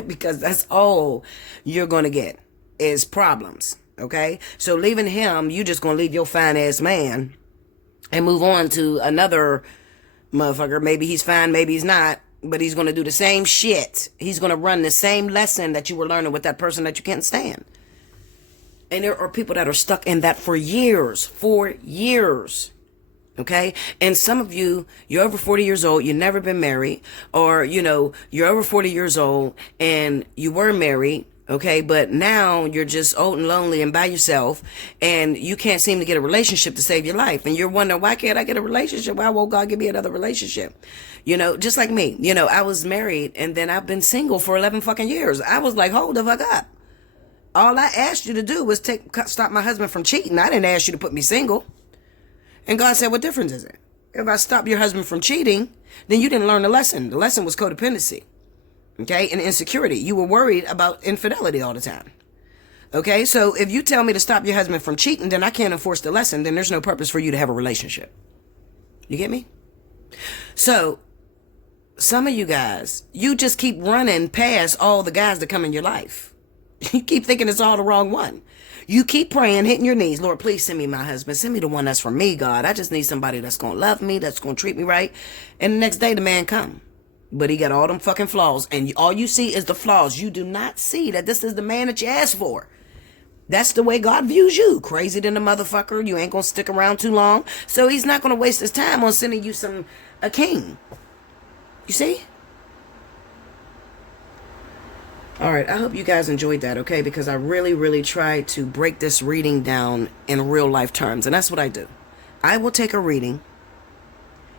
Because that's all you're going to get is problems, okay? So leaving him, you just going to leave your fine-ass man and move on to another motherfucker. Maybe he's fine, maybe he's not. But he's going to do the same shit. He's going to run the same lesson that you were learning with that person that you can't stand. And there are people that are stuck in that for years. Okay? And some of you, you're over 40 years old, you've never been married, or, you're over 40 years old and you were married, okay? But now you're just old and lonely and by yourself, and you can't seem to get a relationship to save your life. And you're wondering, why can't I get a relationship? Why won't God give me another relationship? Just like me, I was married and then I've been single for 11 fucking years. I was like, hold the fuck up. All I asked you to do was stop my husband from cheating. I didn't ask you to put me single. And God said, what difference is it? If I stop your husband from cheating, then you didn't learn the lesson. The lesson was codependency. Okay? And insecurity. You were worried about infidelity all the time. Okay? So if you tell me to stop your husband from cheating, then I can't enforce the lesson. Then there's no purpose for you to have a relationship. You get me? So some of you guys, you just keep running past all the guys that come in your life. You keep thinking it's all the wrong one. You keep praying, hitting your knees. Lord, please send me my husband. Send me the one that's for me, God. I just need somebody that's going to love me, that's going to treat me right. And the next day, the man come. But he got all them fucking flaws. And all you see is the flaws. You do not see that this is the man that you asked for. That's the way God views you. Crazy than a motherfucker. You ain't gonna stick around too long. So he's not gonna waste his time on sending you a king. You see? Alright, I hope you guys enjoyed that, okay? Because I really, really tried to break this reading down in real life terms. And that's what I do. I will take a reading,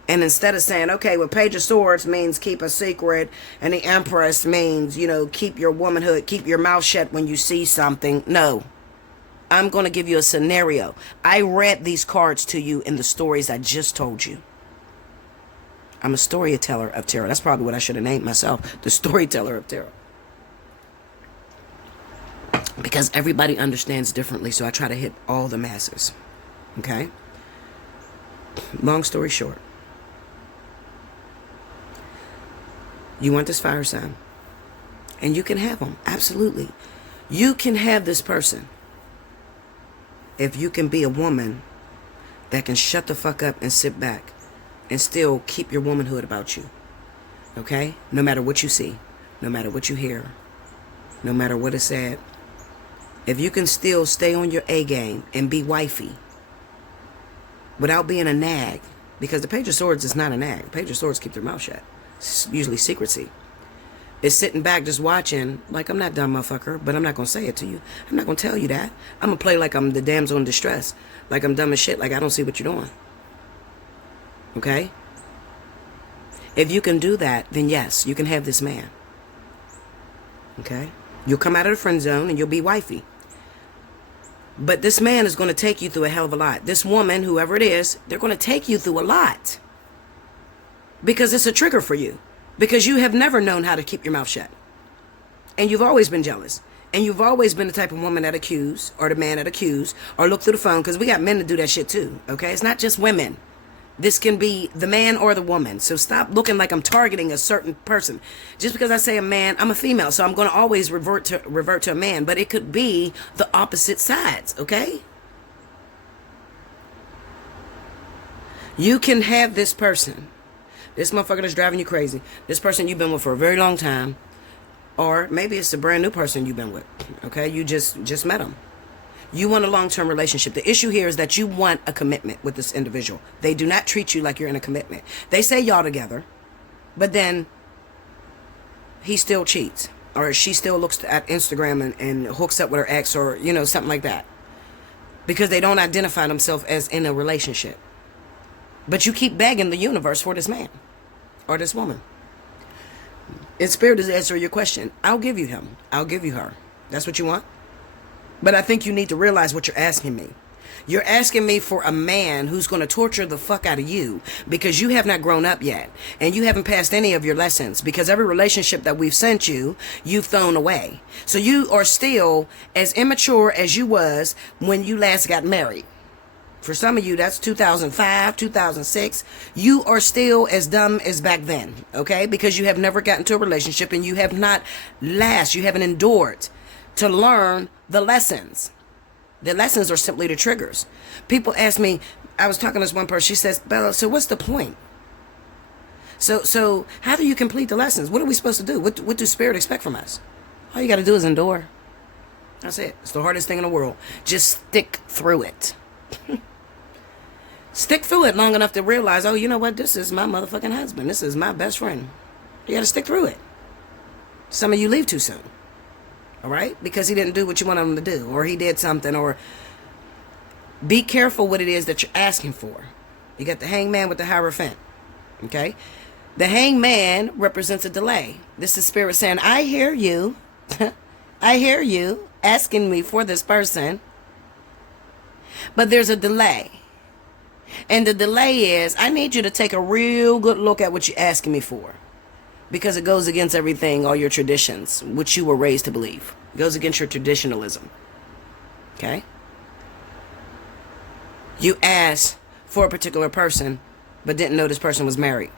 and instead of saying, okay, well, Page of Swords means keep a secret, and the Empress means, keep your womanhood, keep your mouth shut when you see something. No. I'm going to give you a scenario. I read these cards to you in the stories I just told you. I'm a storyteller of tarot. That's probably what I should have named myself, the storyteller of tarot. Because everybody understands differently, so I try to hit all the masses. Okay? Long story short. You want this fire sign. And you can have them. Absolutely. You can have this person. If you can be a woman that can shut the fuck up and sit back and still keep your womanhood about you. Okay? No matter what you see. No matter what you hear. No matter what is said. If you can still stay on your A game and be wifey without being a nag. Because the Page of Swords is not a nag. The Page of Swords keep their mouth shut. It's usually secrecy. It's sitting back just watching like, I'm not dumb, motherfucker, but I'm not going to say it to you. I'm not going to tell you that. I'm going to play like I'm the damsel in distress. Like I'm dumb as shit. Like I don't see what you're doing. Okay? If you can do that, then yes, you can have this man. Okay? You'll come out of the friend zone and you'll be wifey. But this man is going to take you through a hell of a lot. This woman, whoever it is, they're going to take you through a lot. Because it's a trigger for you. Because you have never known how to keep your mouth shut. And you've always been jealous. And you've always been the type of woman that accuse, or the man that accuse, or look through the phone. Because we got men to do that shit too. Okay? It's not just women. This can be the man or the woman. So stop looking like I'm targeting a certain person. Just because I say a man, I'm a female. So I'm going to always revert to a man. But it could be the opposite sides. Okay? You can have this person. This motherfucker that's driving you crazy. This person you've been with for a very long time. Or maybe it's a brand new person you've been with. Okay? You just met them. You want a long-term relationship. The issue here is that you want a commitment with this individual. They do not treat you like you're in a commitment. They say y'all together. But then he still cheats. Or she still looks at Instagram and hooks up with her ex or, something like that. Because they don't identify themselves as in a relationship. But you keep begging the universe for this man. Or this woman. And Spirit is answering your question. I'll give you him. I'll give you her. That's what you want? But I think you need to realize what you're asking me. You're asking me for a man who's going to torture the fuck out of you because you have not grown up yet. And you haven't passed any of your lessons because every relationship that we've sent you, you've thrown away. So you are still as immature as you was when you last got married. For some of you, that's 2005, 2006. You are still as dumb as back then, okay? Because you have never gotten to a relationship and you have not you haven't endured to learn the lessons. The lessons are simply the triggers. People ask me, I was talking to this one person, she says, Bella, so what's the point? So how do you complete the lessons? What are we supposed to do? What do Spirit expect from us? All you got to do is endure. That's it. It's the hardest thing in the world. Just stick through it. Stick through it long enough to realize, oh, you know what? This is my motherfucking husband. This is my best friend. You got to stick through it. Some of you leave too soon. All right? Because he didn't do what you wanted him to do. Or he did something. Or be careful what it is that you're asking for. You got the hangman with the Hierophant. Okay? The hangman represents a delay. This is Spirit saying, I hear you. I hear you asking me for this person. But there's a delay. And the delay is, I need you to take a real good look at what you're asking me for. Because it goes against everything, all your traditions, which you were raised to believe. It goes against your traditionalism. Okay? You asked for a particular person, but didn't know this person was married.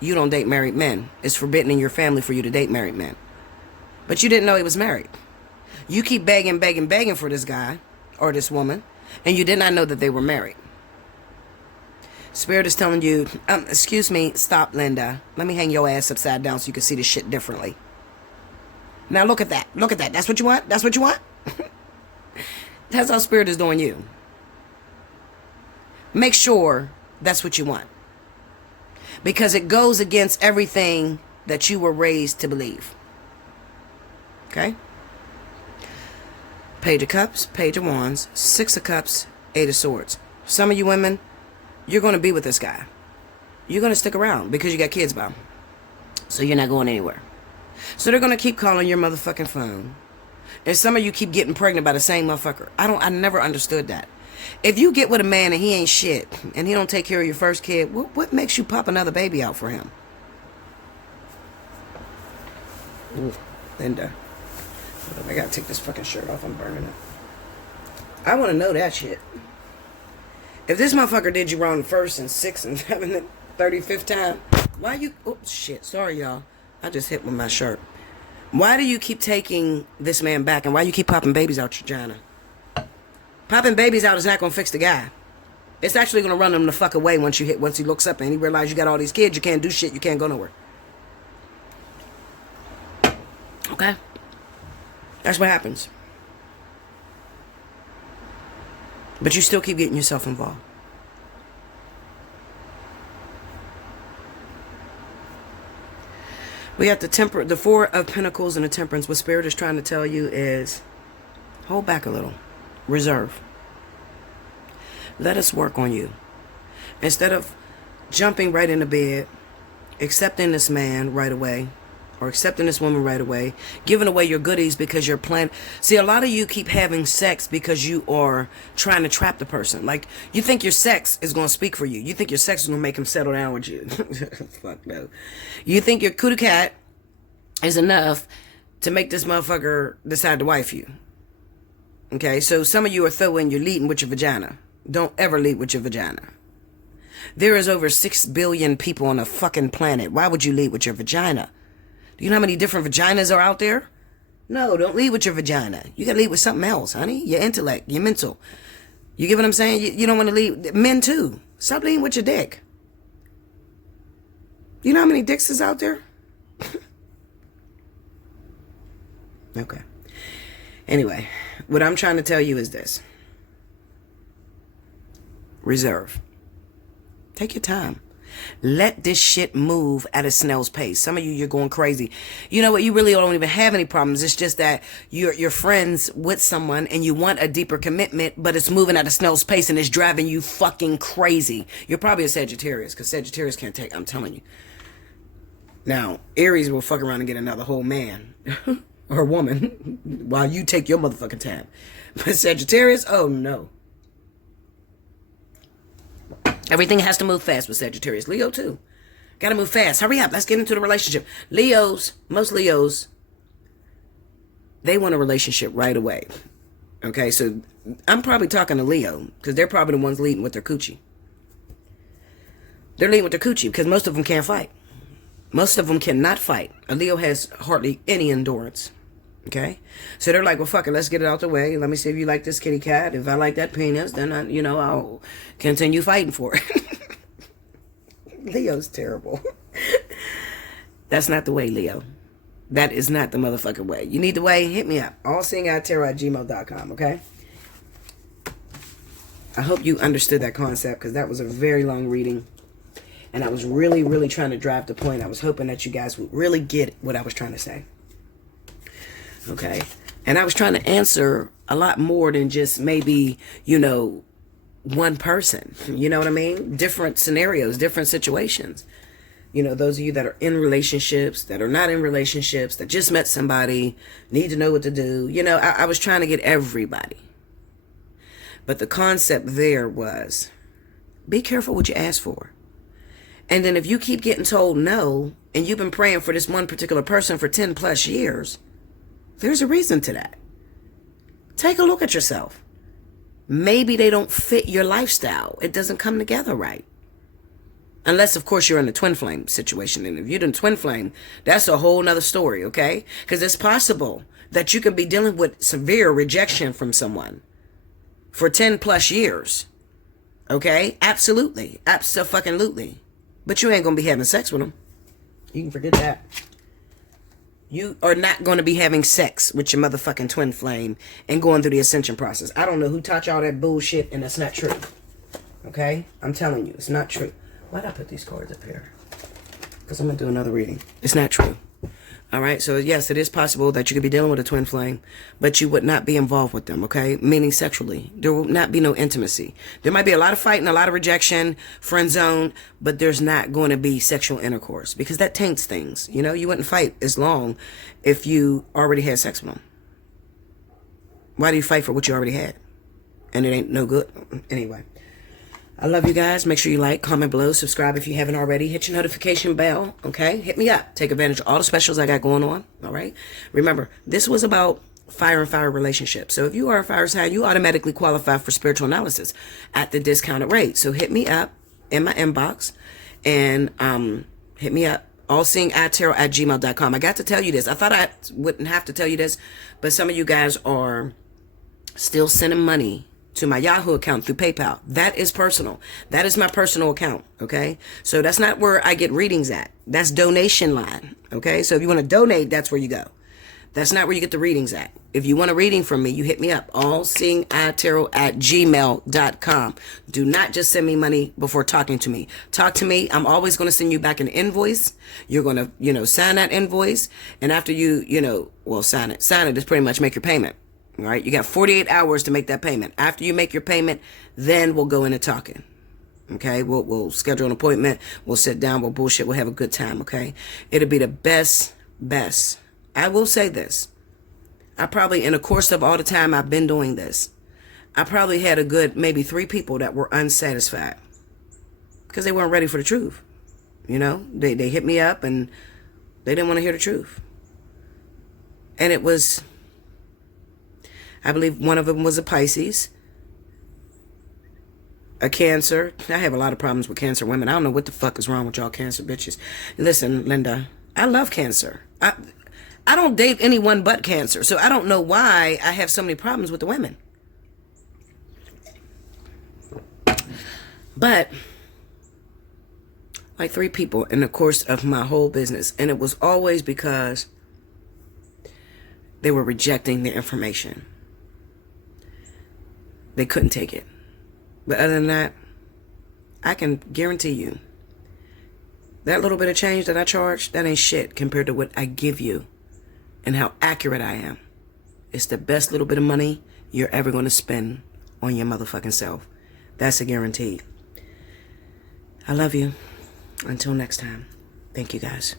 You don't date married men. It's forbidden in your family for you to date married men. But you didn't know he was married. You keep begging for this guy or this woman, and you did not know that they were married. Spirit is telling you, excuse me, stop, Linda. Let me hang your ass upside down so you can see this shit differently. Now look at that. Look at that. That's what you want? That's what you want? That's how Spirit is doing you. Make sure that's what you want. Because it goes against everything that you were raised to believe. Okay? Page of Cups, Page of Wands, Six of Cups, Eight of Swords. Some of you women, you're going to be with this guy. You're going to stick around because you got kids by him. So you're not going anywhere. So they're going to keep calling your motherfucking phone. And some of you keep getting pregnant by the same motherfucker. I never understood that. If you get with a man and he ain't shit, and he don't take care of your first kid, what makes you pop another baby out for him? Ooh, Linda. I gotta take this fucking shirt off. I'm burning it. I want to know that shit. If this motherfucker did you wrong the first and sixth and seventh and 35th time, why you... Oh, shit. Sorry, y'all. I just hit with my shirt. Why do you keep taking this man back, and why you keep popping babies out your vagina? Popping babies out is not going to fix the guy. It's actually going to run him the fuck away once he looks up and he realizes you got all these kids, you can't do shit, you can't go nowhere. Okay? That's what happens. But you still keep getting yourself involved. We have the Four of Pentacles and the Temperance. What Spirit is trying to tell you is hold back a little. Reserve. Let us work on you. Instead of jumping right into bed, accepting this man right away, or accepting this woman right away, giving away your goodies because you're planning. See, a lot of you keep having sex because you are trying to trap the person. Like, you think your sex is going to speak for you. You think your sex is going to make him settle down with you. Fuck no. You think your cootie cat is enough to make this motherfucker decide to wife you. Okay, so some of you are throwing, you're leading with your vagina. Don't ever lead with your vagina. There is over 6 billion people on the fucking planet. Why would you lead with your vagina? Do you know how many different vaginas are out there? No, don't lead with your vagina. You got to lead with something else, honey. Your intellect, your mental. You get what I'm saying? You don't want to lead. Men too. Stop leading with your dick. You know how many dicks is out there? Okay. Anyway, what I'm trying to tell you is this. Reserve. Take your time. Let this shit move at a snail's pace. Some of you, you're going crazy. You know what? You really don't even have any problems. It's just that you're friends with someone and you want a deeper commitment, but it's moving at a snail's pace and it's driving you fucking crazy. You're probably a Sagittarius, because Sagittarius can't take, I'm telling you. Now, Aries will fuck around and get another whole man or woman while you take your motherfucking time. But Sagittarius, oh no. Everything has to move fast with Sagittarius. Leo too. Gotta move fast. Hurry up. Let's get into the relationship. Most Leos, they want a relationship right away. Okay, so I'm probably talking to Leo, because they're probably the ones leading with their coochie. They're leading with their coochie because most of them can't fight. Most of them cannot fight. A Leo has hardly any endurance. Okay, so they're like, well, fuck it, let's get it out the way. Let me see if you like this kitty cat. If I like that penis, then I'll continue fighting for it. Leo's terrible. That's not the way, Leo. That is not the motherfucking way. You need the way, hit me up. Allseeingeyetarot@gmail.com, okay? I hope you understood that concept, because that was a very long reading. And I was really, really trying to drive the point. I was hoping that you guys would really get what I was trying to say. Okay, and I was trying to answer a lot more than just maybe, one person. You know what I mean? Different scenarios, different situations. Those of you that are in relationships, that are not in relationships, that just met somebody, need to know what to do. I was trying to get everybody. But the concept there was, be careful what you ask for. And then if you keep getting told no, and you've been praying for this one particular person for 10 plus years, there's a reason to that. Take a look at yourself. Maybe they don't fit your lifestyle. It doesn't come together right. Unless, of course, you're in a twin flame situation. And if you're in twin flame, that's a whole nother story, okay? Because it's possible that you can be dealing with severe rejection from someone for 10 plus years. Okay? Absolutely. Abso-fucking-lutely. But you ain't going to be having sex with them. You can forget that. You are not going to be having sex with your motherfucking twin flame and going through the ascension process. I don't know who taught y'all that bullshit, and that's not true. Okay? I'm telling you, it's not true. Why'd I put these cards up here? Because I'm going to do another reading. It's not true. All right? So, yes, it is possible that you could be dealing with a twin flame, but you would not be involved with them, okay? Meaning sexually. There will not be no intimacy. There might be a lot of fighting, a lot of rejection, friend zone, but there's not going to be sexual intercourse because that taints things. You know, you wouldn't fight as long if you already had sex with them. Why do you fight for what you already had? And it ain't no good. Anyway. I love you guys. Make sure you like, comment below, subscribe if you haven't already. Hit your notification bell, okay? Hit me up. Take advantage of all the specials I got going on, all right? Remember, this was about fire and fire relationships. So if you are a fire sign, you automatically qualify for spiritual analysis at the discounted rate. So hit me up in my inbox and hit me up. Allseeingeyetarot@gmail.com. I got to tell you this. I thought I wouldn't have to tell you this, but some of you guys are still sending money to my Yahoo account through PayPal. That is personal. That is my personal account, okay? So that's not where I get readings at. That's donation line, okay? So if you want to donate, that's where you go. That's not where you get the readings at. If you want a reading from me, you hit me up. Allseeingeyetarot@gmail.com. Do not just send me money before talking to me. Talk to me. I'm always going to send you back an invoice. You're going to, sign that invoice. And after you, sign it. Sign it is pretty much make your payment. All right, you got 48 hours to make that payment. After you make your payment, then we'll go into talking. Okay, we'll schedule an appointment. We'll sit down. We'll bullshit. We'll have a good time. Okay, it'll be the best. I will say this. I probably, in the course of all the time I've been doing this, I probably had a good maybe 3 people that were unsatisfied because they weren't ready for the truth. They hit me up and they didn't want to hear the truth. And it was, I believe one of them was a Pisces, a Cancer. I have a lot of problems with Cancer women. I don't know what the fuck is wrong with y'all Cancer bitches. Listen, Linda, I love Cancer. I don't date anyone but Cancer, so I don't know why I have so many problems with the women. But like 3 people in the course of my whole business, and it was always because they were rejecting the information. They couldn't take it. But other than that, I can guarantee you that little bit of change that I charge, that ain't shit compared to what I give you and how accurate I am. It's the best little bit of money you're ever going to spend on your motherfucking self. That's a guarantee. I love you. Until next time. Thank you guys.